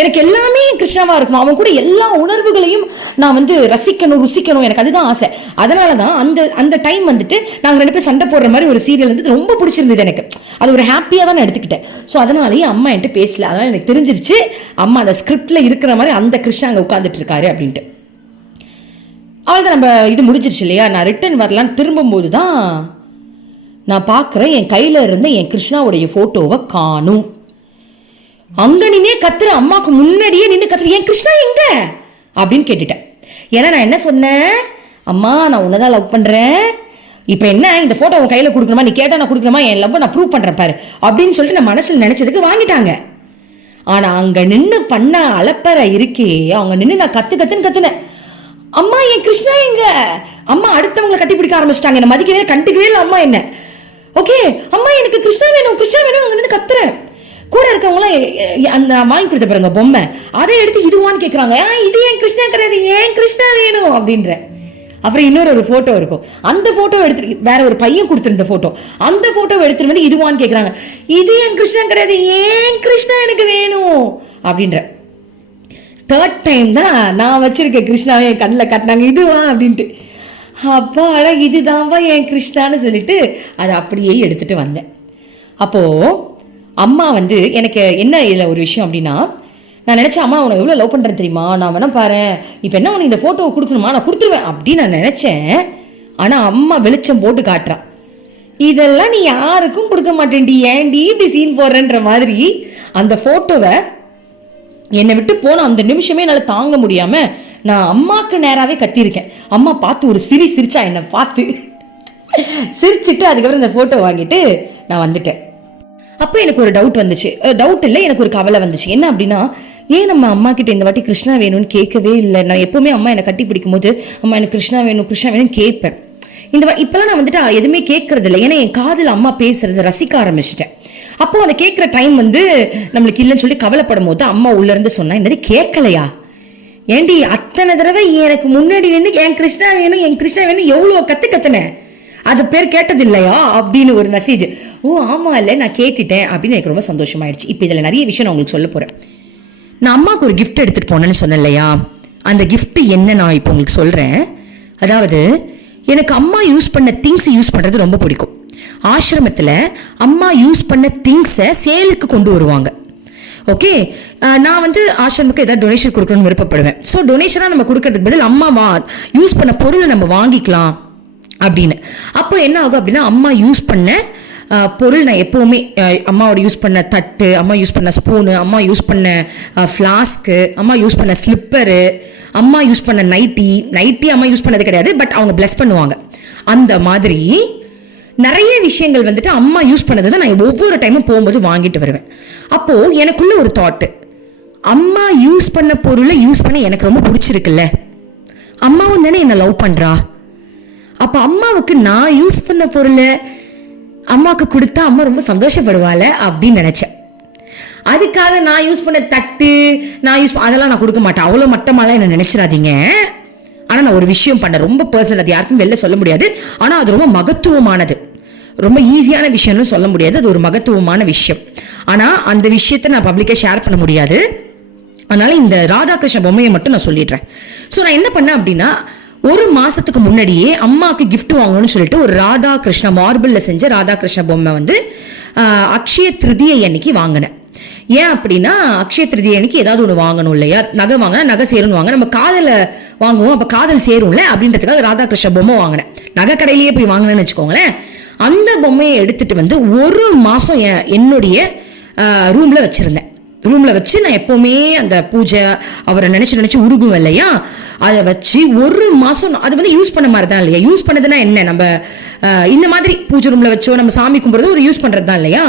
எனக்கு எல்லாமே என் இருக்கணும் அவன் கூட எல்லா உணர்வுகளையும் நான் வந்து ரசிக்கணும் ருசிக்கணும். எனக்கு அதுதான் ஆசை. அதனால தான் அந்த அந்த டைம் வந்துட்டு நாங்கள் ரெண்டு பேரும் சண்டை போடுற மாதிரி ஒரு சீரியல் வந்து ரொம்ப பிடிச்சிருந்தது எனக்கு. அது ஒரு ஹாப்பியாக தான் நான் எடுத்துக்கிட்டேன். ஸோ அதனாலேயே அம்மா என்கிட்ட பேசல. அதனால் எனக்கு தெரிஞ்சிருச்சு அம்மா அந்த ஸ்கிரிப்டில் இருக்கிற மாதிரி அந்த கிருஷ்ணா அங்கே உட்காந்துட்டு இருக்காரு அப்படின்ட்டு. அவ்வளோதான் நம்ம இது முடிஞ்சிருச்சு இல்லையா? நான் ரிட்டர்ன் வரலான்னு திரும்பும்போது தான் நான் பார்க்குறேன் என் கையில் இருந்த என் கிருஷ்ணாவுடைய ஃபோட்டோவை காணும். அங்க நின்னே கத்துற அம்மாக்கு முன்னாடியே நின்று கத்துற ஏன் கிருஷ்ணா எங்க? அப்படின்னு கேட்டுட்டேன். ஏன்னா நான் என்ன சொன்னேன்? அம்மா நான் உன்னதான் லவ் பண்றேன். இப்போ என்ன? இந்த போட்டோ உன் கையில் கொடுக்கணுமா? நீ கேட்டால் நான் கொடுக்கணுமா? என் லவ் நான் ப்ரூவ் பண்ணுறேன் பாரு. அப்படின்னு சொல்லிட்டு நான் மனசில் நினைச்சதுக்கு வாங்கிட்டாங்க. ஆனால் அங்கே நின்று பண்ண அலப்பற இருக்கே அவங்க நின்று நான் கற்று கத்துன்னு கத்துனேன். அம்மா என் கிருஷ்ணா எங்க? அம்மா அடுத்தவங்க கட்டி பிடிக்க ஆரம்பிச்சிட்டாங்க. என்ன மதிக்கவே கண்டுக்கவே இல்லை. அம்மா என்ன? ஓகே அம்மா எனக்கு கிருஷ்ணா வேணும் கிருஷ்ணா வேணும் அவங்க நின்று கத்துறேன். கூட இருக்கவங்களாம் அந்த வாங்கி கொடுத்த பாருங்க பொம்மை. அதை எடுத்து இதுவான்னு கேட்குறாங்க "ஆ, இது ஏன் கிருஷ்ணா கிடையாது? ஏன் கிருஷ்ணா வேணும்? அப்படின்ற. அப்புறம் இன்னொரு ஒரு ஃபோட்டோ இருக்கும். அந்த ஃபோட்டோ எடுத்து வேற ஒரு பையன் கொடுத்துருந்த ஃபோட்டோ அந்த ஃபோட்டோ எடுத்துட்டு வந்து இதுவான்னு கேட்குறாங்க இது ஏன் கிருஷ்ணா கிடையாது? ஏன் கிருஷ்ணா எனக்கு வேணும்? அப்படின்ற. தேர்ட் டைம் தான் நான் வச்சிருக்க கிருஷ்ணாவை என் கண்ணில் கட்டினாங்க. இதுவா? அப்படின்ட்டு. அப்பா இதுதான்வா என் கிருஷ்ணான்னு சொல்லிட்டு அதை அப்படியே எடுத்துட்டு வந்தேன். அப்போது அம்மா வந்து எனக்கு என்ன இதில் ஒரு விஷயம் அப்படின்னா நான் நினச்சேன் அம்மா உனக்கு எவ்வளோ லவ் பண்ணுறேன் தெரியுமா? நான் வேணா பாரு. இப்போ என்ன உனக்கு இந்த ஃபோட்டோவை கொடுக்கணுமா? நான் கொடுத்துருவேன் அப்படின்னு நான் நினச்சேன். ஆனால் அம்மா வெளிச்சம் போட்டு காட்டுறான் இதெல்லாம் நீ யாருக்கும் கொடுக்க மாட்டேன்டி. ஏன்டி இப்படி சீன் போடுறன்ற மாதிரி அந்த ஃபோட்டோவை என்னை விட்டு போன அந்த நிமிஷமே என்னால் தாங்க முடியாமல் நான் அம்மாவுக்கு நேராகவே கத்தியிருக்கேன். அம்மா பார்த்து ஒரு சிரி சிரிச்சா என்னை பார்த்து. சிரிச்சிட்டு அதுக்கப்புறம் இந்த ஃபோட்டோ வாங்கிட்டு நான் வந்துட்டேன். அப்போ எனக்கு ஒரு டவுட் வந்துச்சு. டவுட் இல்லை எனக்கு ஒரு கவலை வந்துச்சு. என்ன அப்படின்னா ஏன் நம்ம அம்மா கிட்ட இந்த வாட்டி கிருஷ்ணா வேணும்னு கேட்கவே இல்லை? நான் எப்பவுமே அம்மா என்னை கட்டி பிடிக்கும் போது அம்மா எனக்கு கிருஷ்ணா வேணும் கிருஷ்ணா வேணும்னு கேட்பேன். இந்த வா- இப்பெல்லாம் நான் வந்துட்டு எதுவுமே கேட்கறது இல்லை. ஏன்னா என் காதில் அம்மா பேசுறத ரசிக்க ஆரம்பிச்சிட்டேன். அப்போ அந்த கேட்குற டைம் வந்து நம்மளுக்கு இல்லைன்னு சொல்லி கவலைப்படும் போது அம்மா உள்ள இருந்து சொன்னா என்னது கேட்கலையா? ஏண்டி அத்தனை தடவை எனக்கு முன்னாடி நின்று என் கிருஷ்ணா வேணும் என் கிருஷ்ணா வேணும் எவ்வளோ கத்து கத்துனேன் அது பேர் கேட்டது இல்லையா அப்படின்னு ஒரு மெசேஜ் ஓ ஆமா இல்லை நான் கேட்டுட்டேன் அப்படின்னு எனக்கு ரொம்ப சந்தோஷமாயிடுச்சு. இப்போ இதில் நிறைய விஷயம் நான் உங்களுக்கு சொல்ல போகிறேன் நான் அம்மாவுக்கு ஒரு கிஃப்ட் எடுத்துகிட்டு போனேன்னு சொன்னேன் இல்லையா அந்த கிஃப்ட் என்ன நான் இப்போ உங்களுக்கு சொல்கிறேன் அதாவது எனக்கு அம்மா யூஸ் பண்ண திங்ஸ் யூஸ் பண்ணுறது ரொம்ப பிடிக்கும். ஆசிரமத்தில் அம்மா யூஸ் பண்ண திங்ஸை சேலுக்கு கொண்டு வருவாங்க. ஓகே? நான் வந்து ஆசிரமுக்கு ஏதாவது டொனேஷன் கொடுக்கணும்னு விருப்பப்படுவேன். ஸோ டொனேஷனாக நம்ம கொடுக்கறதுக்கு பதில் அம்மா வா யூஸ் பண்ண பொருளை நம்ம வாங்கிக்கலாம். அப்படின்னு. அப்போ என்ன ஆகும் அப்படின்னா அம்மா யூஸ் பண்ண பொருள் நான் எப்போவுமே அம்மாவோட யூஸ் பண்ண தட்டு அம்மா யூஸ் பண்ண ஸ்பூனு அம்மா யூஸ் பண்ண ஃப்ளாஸ்க்கு அம்மா யூஸ் பண்ண ஸ்லிப்பரு அம்மா யூஸ் பண்ண நைட்டி நைட்டி அம்மா யூஸ் பண்ணது கிடையாது பட் அவங்க ப்ளஸ் பண்ணுவாங்க. அந்த மாதிரி நிறைய விஷயங்கள் வந்துட்டு அம்மா யூஸ் பண்ணதை தான் நான் ஒவ்வொரு டைமும் போகும்போது வாங்கிட்டு வருவேன். அப்போது எனக்குள்ள ஒரு தாட்டு அம்மா யூஸ் பண்ண பொருளை யூஸ் பண்ண எனக்கு ரொம்ப பிடிச்சிருக்குல்ல? அம்மாவும் தானே என்னை லவ் பண்ணுறா அப்ப அம்மாவுக்கு நான் யூஸ் பண்ண பொருளை அம்மாவுக்கு கொடுத்தா அம்மா ரொம்ப சந்தோஷப்படுவாள் அப்படின்னு நினைச்சேன். அதுக்காக நான் யூஸ் பண்ண தட்டு நான் யூஸ் அதெல்லாம் நான் கொடுக்க மாட்டேன். அவ்வளோ மட்டமாலாம் என்ன நினைச்சிடாதீங்க. ஆனால் நான் ஒரு விஷயம் பண்ணேன் ரொம்ப பர்சனல் அது யாருக்கும் வெளில சொல்ல முடியாது. ஆனால் அது ரொம்ப மகத்துவமானது. ரொம்ப ஈஸியான விஷயம்னு சொல்ல முடியாது. அது ஒரு மகத்துவமான விஷயம். ஆனால் அந்த விஷயத்தை நான் பப்ளிக்காக ஷேர் பண்ண முடியாது. அதனால இந்த ராதாகிருஷ்ண பொம்மையை மட்டும் நான் சொல்லிடுறேன். ஸோ நான் என்ன பண்ணேன் அப்படின்னா ஒரு மாசத்துக்கு முன்னாடியே அம்மாவுக்கு கிஃப்ட் வாங்கணும்னு சொல்லிட்டு ஒரு ராதா கிருஷ்ண மார்பிள்ல செஞ்ச ராதா கிருஷ்ண பொம்மை வந்து அக்ஷய திருதியை அன்னைக்கு வாங்கினேன். ஏன் அப்படின்னா அக்ஷய திருதியை அன்னைக்கு ஏதாவது ஒன்று வாங்கணும் இல்லையா? நகை வாங்கினா நகை சேரும்னு வாங்க நம்ம காதல வாங்குவோம் அப்போ காதல் சேரும்ல அப்படின்றதுக்காக ராதாகிருஷ்ண பொம்மை வாங்கினேன். நகை கடையிலேயே போய் வாங்கினேன்னு வச்சுக்கோங்களேன். அந்த பொம்மையை எடுத்துட்டு வந்து ஒரு மாசம் என் என்னுடைய ரூம்ல வச்சிருந்தேன். ரூமில் வச்சு நான் எப்போவுமே அந்த பூஜை அவரை நினச்சி நினச்சி உருகுவேன் இல்லையா? அதை வச்சு ஒரு மாதம் அது வந்து யூஸ் பண்ண மாதிரி தான் இல்லையா? யூஸ் பண்ணதுன்னா என்ன? நம்ம இந்த மாதிரி பூஜை ரூமில் வச்சோ நம்ம சாமி கும்பிடுறது ஒரு யூஸ் பண்ணுறது தான் இல்லையா?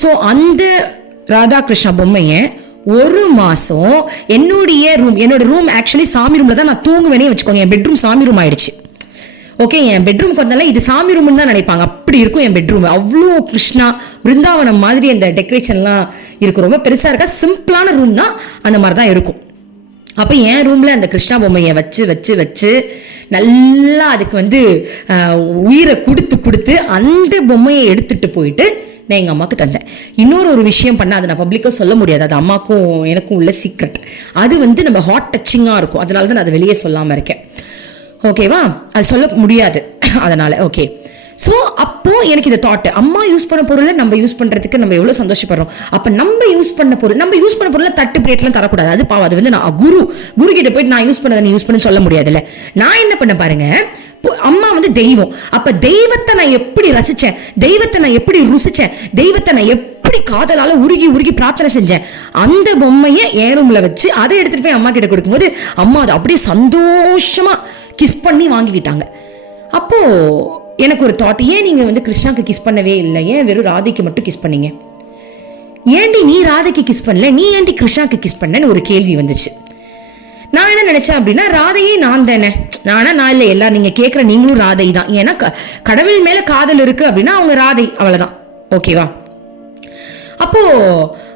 ஸோ அந்த ராதாகிருஷ்ணா பொம்மையை ஒரு மாதம் என்னுடைய ரூம் என்னோட ரூம் ஆக்சுவலி சாமி ரூமில் தான் நான் தூங்குவேனே வச்சுக்கோங்க. என் பெட்ரூம் சாமி ரூம் ஆயிடுச்சு. ஓகே என் பெட்ரூம்க்கு வந்தாலும் இது சாமி ரூம்னு தான் நினைப்பாங்க. அப்படி இருக்கும் என் பெட்ரூம் அவ்வளோ கிருஷ்ணா பிருந்தாவனம் மாதிரி அந்த டெக்கரேஷன்லாம் இருக்கும் ரொம்ப பெருசாக இருக்கா? சிம்பிளான ரூம் தான் அந்த மாதிரி தான் இருக்கும். அப்போ என் ரூமில் அந்த கிருஷ்ணா பொம்மையை வச்சு வச்சு வச்சு நல்லா அதுக்கு வந்து உயிரை கொடுத்து கொடுத்து அந்த பொம்மையை எடுத்துட்டு போயிட்டு நான் எங்கள் அம்மாவுக்கு தந்தேன். இன்னொரு ஒரு விஷயம் பண்ண அதை நான் பப்ளிக்காக சொல்ல முடியாது. அது அம்மாக்கும் எனக்கும் உள்ள சீக்ரெட் அது வந்து நம்ம ஹாட் டச்சிங்காக இருக்கும். அதனால தான் நான் அதை வெளியே சொல்லாமல் இருக்கேன். ஓகேவா அது சொல்ல முடியாது. அதனால ஓகே ஸோ அப்போ எனக்கு இந்த தாட் அம்மா யூஸ் பண்ண பொருளை நம்ம யூஸ் பண்றதுக்கு நம்ம எவ்வளவு சந்தோஷப்படுறோம்? அப்ப நம்ம யூஸ் பண்ண பொருள் நம்ம யூஸ் பண்ண பொருளை தட்டு பிளேட்லாம் தரக்கூடாது. அது பாவம் அது வந்து நான் குரு குரு கிட்ட போயிட்டு நான் யூஸ் பண்ணதை நீ யூஸ் பண்ண சொல்ல முடியாதுல்ல. நான் என்ன பண்ண பாருங்க அம்மா வந்து தெய்வம். அப்ப தெய்வத்தை நான் எப்படி ரசிச்சேன்? தெய்வத்தை நான் எப்படி ருசிச்சேன்? தெய்வத்தை நான் எப்படி காதலால உருகி உருகி பிரார்த்தனை செஞ்சேன்? அந்த பொம்மையை என் ரூம்ல வச்சு அதை எடுத்துட்டு போய் அம்மா கிட்ட கொடுக்கும்போது அம்மா அதை அப்படியே சந்தோஷமா கிஸ் பண்ணி வாங்கிக்கிட்டாங்க. அப்போ எனக்கு ஒரு தாட் ஏன் நீங்க வந்து கிருஷ்ணாக்கு கிஸ் பண்ணவே இல்லை? ஏன் வெறும் ராதிக்கு மட்டும் கிஸ் பண்ணீங்க? ஏண்டி நீ ராதைக்கு கிஸ் பண்ணல? நீ ஏண்டி கிருஷ்ணாக்கு கிஸ் பண்ணன்னு ஒரு கேள்வி வந்துச்சு. நான் என்ன நினைச்சேன் அப்படின்னா ராதையே நான் தானே. நானா நான் இல்லை எல்லாம் நீங்க கேட்குற நீங்களும் ராதை தான். ஏன்னா க- கடவுள் மேல காதல் இருக்கு அப்படின்னா அவங்க ராதை அவ்வளவுதான். ஓகேவா அப்போ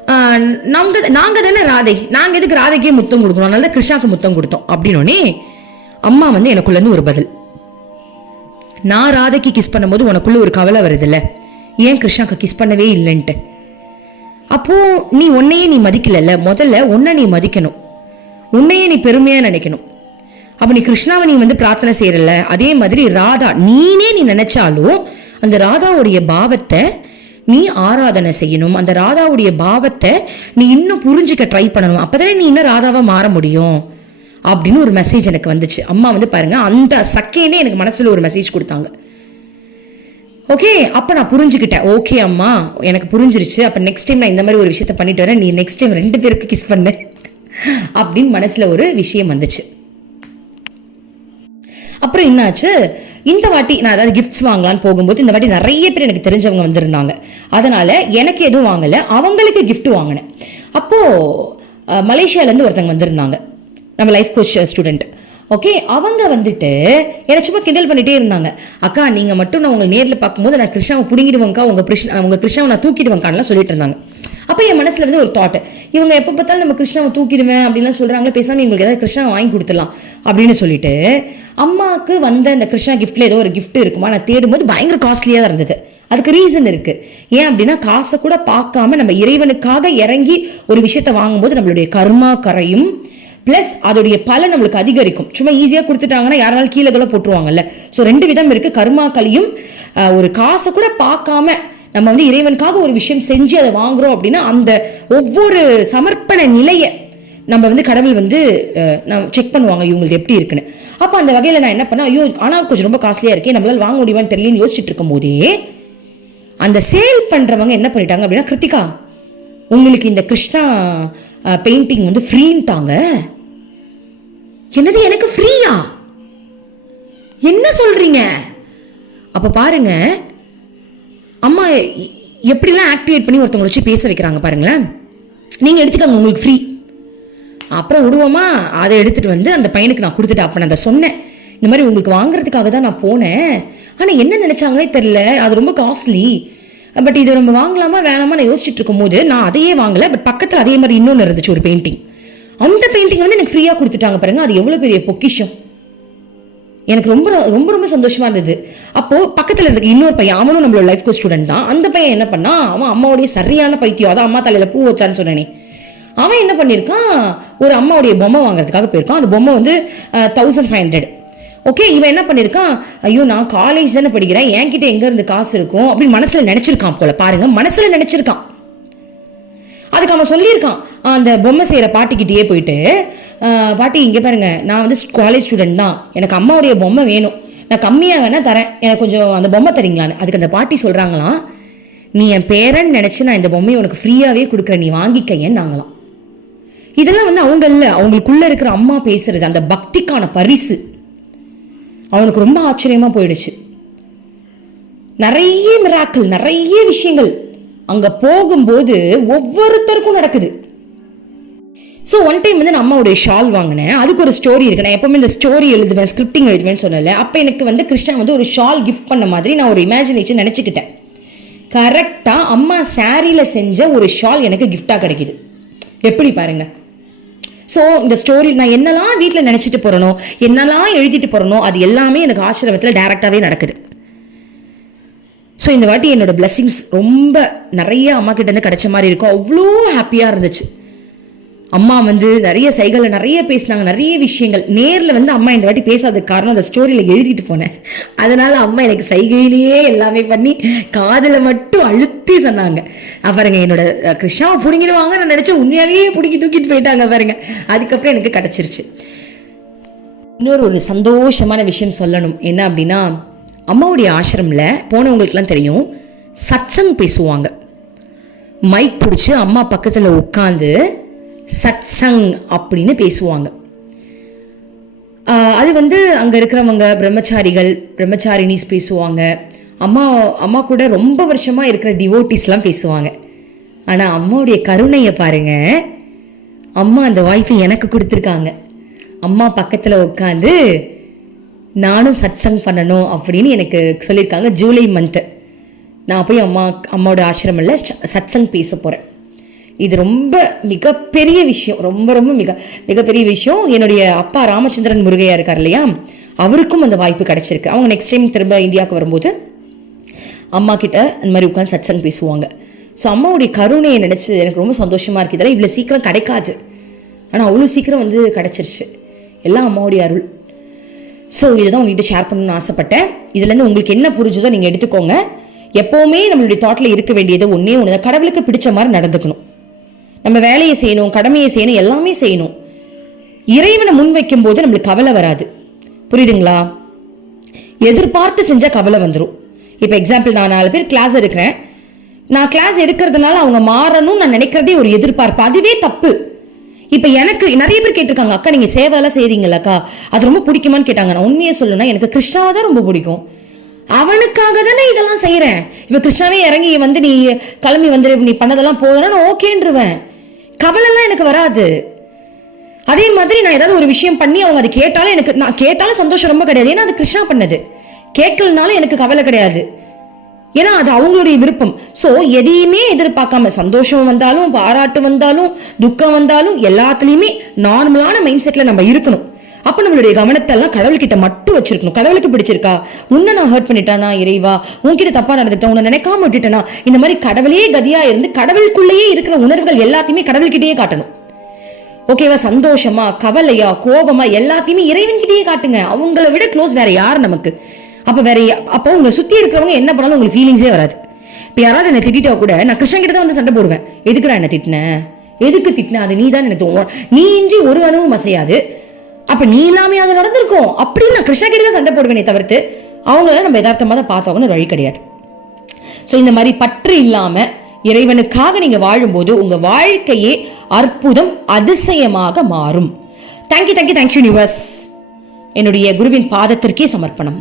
நம்ம நாங்க நாங்க தானே ராதை. நாங்க எதுக்கு ராதைக்கே முத்தம் கொடுக்கணும்? அதனால தான் கிருஷ்ணாக்கு முத்தம் கொடுத்தோம். அப்படின்னோடனே அம்மா வந்து எனக்குள்ள இருந்து ஒரு பதில். நான் ராதைக்கு கிஸ் பண்ணும்போது உனக்குள்ள ஒரு கவலை வருதுல்ல. ஏன் கிருஷ்ணாக்கு கிஸ் பண்ணவே இல்லைன்ட்டு. அப்போ நீ உன்னையே நீ மதிக்கலல்ல. முதல்ல உன்னை நீ மதிக்கணும். உன்னையே நீ பெருமையாக நினைக்கணும். அப்போ நீ கிருஷ்ணாவை நீ வந்து பிரார்த்தனை செய்யறல அதே மாதிரி ராதா நீனே நீ நினைச்சாலும் அந்த ராதாவுடைய பாவத்தை நீ ஆராதனை செய்யணும். அந்த ராதாவுடைய பாவத்தை நீ இன்னும் புரிஞ்சுக்க ட்ரை பண்ணணும். அப்பதானே நீ இன்னும் ராதாவாக மாற முடியும்? அப்படின்னு ஒரு மெசேஜ் எனக்கு வந்துச்சு. அம்மா வந்து பாருங்க அந்த சக்கேனே எனக்கு மனசில் ஒரு மெசேஜ் கொடுத்தாங்க. ஓகே அப்போ நான் புரிஞ்சுக்கிட்டேன். ஓகே அம்மா எனக்கு புரிஞ்சிருச்சு. அப்போ நெக்ஸ்ட் டைம் நான் இந்த மாதிரி ஒரு விஷயத்த பண்ணிட்டு வரேன். நீ நெக்ஸ்ட் டைம் ரெண்டு பேருக்கு கிஸ் பண்ணேன் அப்படின்னு மனசுல ஒரு விஷயம் வந்துச்சு. அப்புறம் என்னாச்சு? இந்த வாட்டி நான் அதாவது கிஃப்ட்ஸ் வாங்கலான்னு போகும்போது இந்த வாட்டி நிறைய பேர் எனக்கு தெரிஞ்சவங்க வந்திருந்தாங்க. அதனால எனக்கு எதுவும் வாங்கலை. அவங்களுக்கு கிஃப்ட் வாங்கினேன். அப்போது மலேசியாவிலேருந்து மலேசியால இருந்து ஒருத்தங்க வந்திருந்தாங்க. நம்ம லைஃப் கோச் ஸ்டூடெண்ட் ஓகே அவங்க வந்துட்டு என்னை சும்மா கிண்டல் பண்ணிட்டே இருந்தாங்க. அக்கா நீங்க மட்டும் நான் உங்களை நேரில் பார்க்கும்போது நான் கிருஷ்ணாவை பிடிங்கிடுவேங்க்கா உங்க கிருஷ்ணா உங்க கிருஷ்ணாவை நான் தூக்கிடுவேங்க்கான்லாம் சொல்லிட்டு இருந்தாங்க. அப்போ என் மனசுல வந்து ஒரு தாட் இவங்க எப்போ பார்த்தாலும் நம்ம கிருஷ்ணாவை தூக்கிடுவேன் அப்படின்லாம் சொல்றாங்களே பேசாம இவங்களுக்கு ஏதாவது கிருஷ்ணா வாங்கி கொடுத்துடலாம் அப்படின்னு சொல்லிட்டு அம்மாவுக்கு வந்த அந்த கிருஷ்ணா கிஃப்ட்ல ஏதோ ஒரு கிஃப்ட் இருக்குமா? நான் தேடும்போது பயங்கர காஸ்ட்லியா தான் இருந்தது. அதுக்கு ரீசன் இருக்கு. ஏன் அப்படின்னா காசை கூட பார்க்காம நம்ம இறைவனுக்காக இறங்கி ஒரு விஷயத்தை வாங்கும்போது நம்மளுடைய கர்மா கரையும் ப்ளஸ் அதோடைய பலன் நம்மளுக்கு அதிகரிக்கும். சும்மா ஈஸியாக கொடுத்துட்டாங்கன்னா யாராலும் கீழே கூட போட்டுருவாங்கல்ல. ஸோ ரெண்டு விதம் இருக்கு. கர்மாக்களையும் ஒரு காசை கூட பார்க்காம நம்ம வந்து இறைவனுக்காக ஒரு விஷயம் செஞ்சு அதை வாங்குறோம் அப்படின்னா அந்த ஒவ்வொரு சமர்ப்பண நிலையை நம்ம வந்து கடவுள் வந்து நான் செக் பண்ணுவாங்க. இவங்களுக்கு எப்படி இருக்குன்னு. அப்போ அந்த வகையில் நான் என்ன பண்ணேன்? ஐயோ ஆனால் கொஞ்சம் ரொம்ப காஸ்ட்லியாக இருக்கே நம்மளால் வாங்க முடியுமான்னு தெரியலன்னு யோசிச்சுட்டு இருக்கும் போதே அந்த சேல் பண்ணுறவங்க என்ன பண்ணிட்டாங்க அப்படின்னா கிருத்திகா உங்களுக்கு இந்த கிருஷ்ணா பெயிண்டிங் வந்து ஃப்ரீன்ட்டாங்க என்னது எனக்கு ஃப்ரீயா என்ன சொல்றீங்க? அப்ப பாருங்க. அம்மா எப்படிலாம் ஆக்டிவேட் பண்ணி ஒருத்தவங்களை வச்சு பேச வைக்கிறாங்க பாருங்களேன். நீங்க எடுத்துக்கோங்க உங்களுக்கு ஃப்ரீ அப்புறம் விடுவோமா? அதை எடுத்துட்டு வந்து அந்த பையனுக்கு நான் கொடுத்துட்டேன் அப்ப நான் அதை சொன்னேன். இந்த மாதிரி உங்களுக்கு வாங்குறதுக்காக தான் நான் போனேன். ஆனா என்ன நினைச்சாங்களே தெரியல. அது ரொம்ப காஸ்ட்லி பட் இது நம்ம வாங்கலாமா வேணாமா நான் யோசிச்சுட்டு இருக்கும்போது நான் அதையே வாங்கல. பட் பக்கத்தில் அதே மாதிரி இன்னொன்று இருந்துச்சு ஒரு பெயிண்டிங் அந்த பெயிண்டிங் வந்து எனக்கு ஃப்ரீயாக கொடுத்துட்டாங்க பாருங்க. அது எவ்வளோ பெரிய பொக்கிஷம். எனக்கு ரொம்ப ரொம்ப ரொம்ப சந்தோஷமா இருந்தது. அப்போது பக்கத்தில் இருக்க இன்னொரு பையன் அவனும் நம்மளோட லைஃப் கோச் ஸ்டூடெண்ட் தான். அந்த பையன் என்ன பண்ணா அவன் அம்மாவுடைய சரியான பைத்தியம் அதான் அம்மா தலையில பூ வச்சான்னு சொன்னேனே. அவன் என்ன பண்ணியிருக்கான் ஒரு அம்மாவுடைய பொம்மை வாங்குறதுக்காக போயிருக்கான். அந்த பொம்மை வந்து தௌசண்ட் ஃபைவ் ஹண்ட்ரட் ஓகே இவன் என்ன பண்ணியிருக்கான் ஐயோ நான் காலேஜ் தானே படிக்கிறேன். என்கிட்ட எங்க இருந்து காசு இருக்கும்? அப்படின்னு மனசுல நினைச்சிருக்கான் போல. பாருங்க மனசுல நினைச்சிருக்கான். அதுக்கு அவன் சொல்லியிருக்கான். அந்த பொம்மை செய்கிற பாட்டிக்கிட்டேயே போயிட்டு பாட்டி இங்கே பாருங்க நான் வந்து காலேஜ் ஸ்டூடெண்ட் தான். எனக்கு அம்மாவுடைய பொம்மை வேணும். நான் கம்மியாக வேணால் தரேன். எனக்கு கொஞ்சம் அந்த பொம்மை தரீங்களான்னு. அதுக்கு அந்த பாட்டி சொல்கிறாங்களாம் நீ என் பேரன் நினச்சி நான் இந்த பொம்மையை உனக்கு ஃப்ரீயாகவே கொடுக்குறேன். நீ வாங்கிக்கையன்னு நாங்களாம். இதெல்லாம் வந்து அவங்க இல்லை. அவங்களுக்குள்ளே இருக்கிற அம்மா பேசுறது அந்த பக்திக்கான பரிசு. அவனுக்கு ரொம்ப ஆச்சரியமாக போயிடுச்சு. நிறைய மிராக்கள் நிறைய விஷயங்கள். அங்க போகும்போது ஒவ்வொருத்தருக்கும் நடக்குது. ஸோ ஒன் டைம் வந்து நான் அம்மாவுடைய ஷால் வாங்கினேன். அதுக்கு ஒரு ஸ்டோரி இருக்கு. நான் எப்பவுமே இந்த ஸ்டோரி எழுதுவேன் ஸ்கிரிப்டிங் எழுதுவேன்னு சொல்லலை அப்போ எனக்கு வந்து கிருஷ்ணா வந்து ஒரு ஷால் கிஃப்ட் பண்ண மாதிரி நான் ஒரு இமேஜினேஷன் நினச்சிக்கிட்டேன். கரெக்டாக அம்மா சாரியில் செஞ்ச ஒரு ஷால் எனக்கு கிஃப்டாக கிடைக்குது. எப்படி பாருங்க. ஸோ இந்த ஸ்டோரி நான் என்னெல்லாம் வீட்டில் நினச்சிட்டு போகிறனோ என்னெல்லாம் எழுதிட்டு போகிறனோ அது எல்லாமே எனக்கு ஆசிரமத்தில் டேரெக்டாகவே நடக்குது. ஸோ இந்த வாட்டி என்னோட blessings ரொம்ப நிறைய அம்மா கிட்டேருந்து கிடைச்ச மாதிரி இருக்கும். அவ்வளோ ஹாப்பியாக இருந்துச்சு. அம்மா வந்து நிறைய சைகளில் நிறைய பேசினாங்க நிறைய விஷயங்கள். நேரில் வந்து அம்மா இந்த வாட்டி பேசாததுக்கு காரணம் அந்த ஸ்டோரியில் எழுதிட்டு போனேன். அதனால அம்மா எனக்கு சைகையிலேயே எல்லாமே பண்ணி காதில் மட்டும் அழுத்தி சொன்னாங்க. அஹ் பாருங்க என்னோட கிருஷ்ணாவை பிடிங்கிடுவாங்க நான் நினச்சேன். உண்மையாகவே பிடிக்கி தூக்கிட்டு போயிட்டாங்க பாருங்க. அதுக்கப்புறம் எனக்கு கிடச்சிருச்சு. இன்னொரு ஒரு சந்தோஷமான விஷயம் சொல்லணும். என்ன அப்படின்னா அம்மாவுடைய ஆசிரமில் போனவங்களுக்குலாம் தெரியும் சத்சங் பேசுவாங்க. மைக் பிடிச்சி அம்மா பக்கத்தில் உட்காந்து சத்சங் அப்படின்னு பேசுவாங்க. அது வந்து அங்கே இருக்கிறவங்க பிரம்மச்சாரிகள் பிரம்மச்சாரினிஸ் பேசுவாங்க. அம்மா அம்மா கூட ரொம்ப வருஷமாக இருக்கிற டிவோட்டிஸ்லாம் பேசுவாங்க. ஆனால் அம்மாவுடைய கருணையை பாருங்க. அம்மா அந்த வாய்ப்பை எனக்கு கொடுத்துருக்காங்க. அம்மா பக்கத்தில் உட்காந்து நானும் சத்சங் பண்ணணும் அப்படின்னு எனக்கு சொல்லியிருக்காங்க ஜூலை மந்த்து நான் போய் அம்மா அம்மாவோட ஆசிரமில் சத்சங் பேச போகிறேன் இது ரொம்ப மிகப்பெரிய விஷயம் ரொம்ப ரொம்ப மிக மிகப்பெரிய விஷயம். என்னுடைய அப்பா ராமச்சந்திரன் முருகையா இருக்கார் இல்லையா? அவருக்கும் அந்த வாய்ப்பு கிடைச்சிருக்கு. அவங்க நெக்ஸ்ட் டைம் திரும்ப இந்தியாவுக்கு வரும்போது அம்மா கிட்ட இந்த மாதிரி உட்காந்து சத்சங் பேசுவாங்க. ஸோ அம்மாவுடைய கருணையை நினச்சி எனக்கு ரொம்ப சந்தோஷமாக இருக்குது இதெல்லாம் இவ்வளோ சீக்கிரம் கிடைக்காது. ஆனால் அவ்வளோ சீக்கிரம் வந்து கிடச்சிருச்சு. எல்லாம் அம்மாவுடைய அருள். ஸோ இதுதான் உங்ககிட்ட ஷேர் பண்ணணும்னு ஆசைப்பட்டேன். இதுலேருந்து உங்களுக்கு என்ன புரிஞ்சுதோ நீங்கள் எடுத்துக்கோங்க. எப்போவுமே நம்மளுடைய தாட்டில் இருக்க வேண்டியது ஒன்றே ஒன்று தான். கடவுளுக்கு பிடிச்ச மாதிரி நடந்துக்கணும். நம்ம வேலையை செய்யணும் கடமையை செய்யணும் எல்லாமே செய்யணும். இறைவனை முன் வைக்கும் போது நம்மளுக்கு கவலை வராது. புரியுதுங்களா? எதிர்பார்த்து செஞ்சால் கவலை வந்துடும் இப்போ எக்ஸாம்பிள் நான் நாலு பேர் கிளாஸ் எடுக்கிறேன். நான் கிளாஸ் எடுக்கிறதுனால அவங்க மாறணும்னு நான் நினைக்கிறதே ஒரு எதிர்பார்ப்பு. அதுவே தப்பு. இப்போ எனக்கு நிறைய பேர் கேட்டிருக்காங்க அக்கா நீங்கள் சேவை செய்கிறீங்களக்கா அது ரொம்ப பிடிக்குமான்னு கேட்டாங்க. நான் உண்மையை சொல்லுனா எனக்கு கிருஷ்ணாவை தான் ரொம்ப பிடிக்கும். அவனுக்காக தானே இதெல்லாம் செய்கிறேன் இப்போ கிருஷ்ணாவே இறங்கி வந்து நீ கிளம்பி வந்து நீ பண்ணதெல்லாம் போதுன்னா நான் ஓகேன்றுவேன். கவலைலாம் எனக்கு வராது. அதே மாதிரி நான் ஏதாவது ஒரு விஷயம் பண்ணி அவங்க அதை கேட்டாலும் எனக்கு நான் கேட்டாலும் சந்தோஷம் ரொம்ப கிடையாது. ஏன்னா அது கிருஷ்ணா பண்ணது. கேட்கலனாலும் எனக்கு கவலை கிடையாது. ஏன்னா அது அவங்களுடைய விருப்பம். ஸோ எதையுமே எதிர்பார்க்காம சந்தோஷம் வந்தாலும் பாராட்டு வந்தாலும் துக்கம் வந்தாலும் எல்லாத்துலேயுமே நார்மலான மைண்ட் செட்டில் நம்ம இருக்கணும். அப்போ நம்மளுடைய கவனத்தை எல்லாம் கடவுள்கிட்ட மட்டும் வச்சிருக்கணும். கடவுளுக்கு பிடிச்சிருக்கா? உன்னை நான் ஹர்ட் பண்ணிட்டானா இறைவா? உன்கிட்ட தப்பா நடந்துட்டேன் உன்னை நினைக்காம விட்டுட்டேனா? இந்த மாதிரி கடவுளே கதியா இருந்து கடவுளுக்குள்ளேயே இருக்கிற உணர்வுகள் எல்லாத்தையுமே கடவுள்கிட்டயே காட்டணும். ஓகேவா சந்தோஷமா கவலையா கோபமா எல்லாத்தையுமே இறைவன்கிட்டயே காட்டுங்க. அவங்கள விட க்ளோஸ் வேற யார் நமக்கு? அப்போ வேற அப்போ உங்களை சுற்றி இருக்கிறவங்க என்ன பண்ணாலும் உங்களுக்கு ஃபீலிங்ஸே வராது. இப்போ யாராவது என்ன திட்டிட்டா கூட நான் கிருஷ்ணன் கிட்ட தான் வந்து சண்டை போடுவேன். எதுக்குடா என்ன திட்டின? எதுக்கு திட்டின? அது நீ தான் எனக்கு தோணும் நீ இன்றி ஒரு அணுவும் அசையாது. அப்போ நீ இல்லாமே அது நடந்திருக்கும். அப்படின்னு நான் கிருஷ்ணகிரி கிட்ட தான் சண்டை போடுவேனே தவிர்த்து அவங்கள நம்ம யதார்த்தமாக தான் பார்த்தவங்கன்னு வழி கிடையாது. ஸோ இந்த மாதிரி பற்று இல்லாமல் இறைவனுக்காக நீங்கள் வாழும்போது உங்கள் வாழ்க்கையே அற்புதம் அதிசயமாக மாறும். தேங்க்யூ தேங்க்யூ தேங்க்யூ யூனிவர்ஸ் என்னுடைய குருவின் பாதத்திற்கே சமர்ப்பணம்.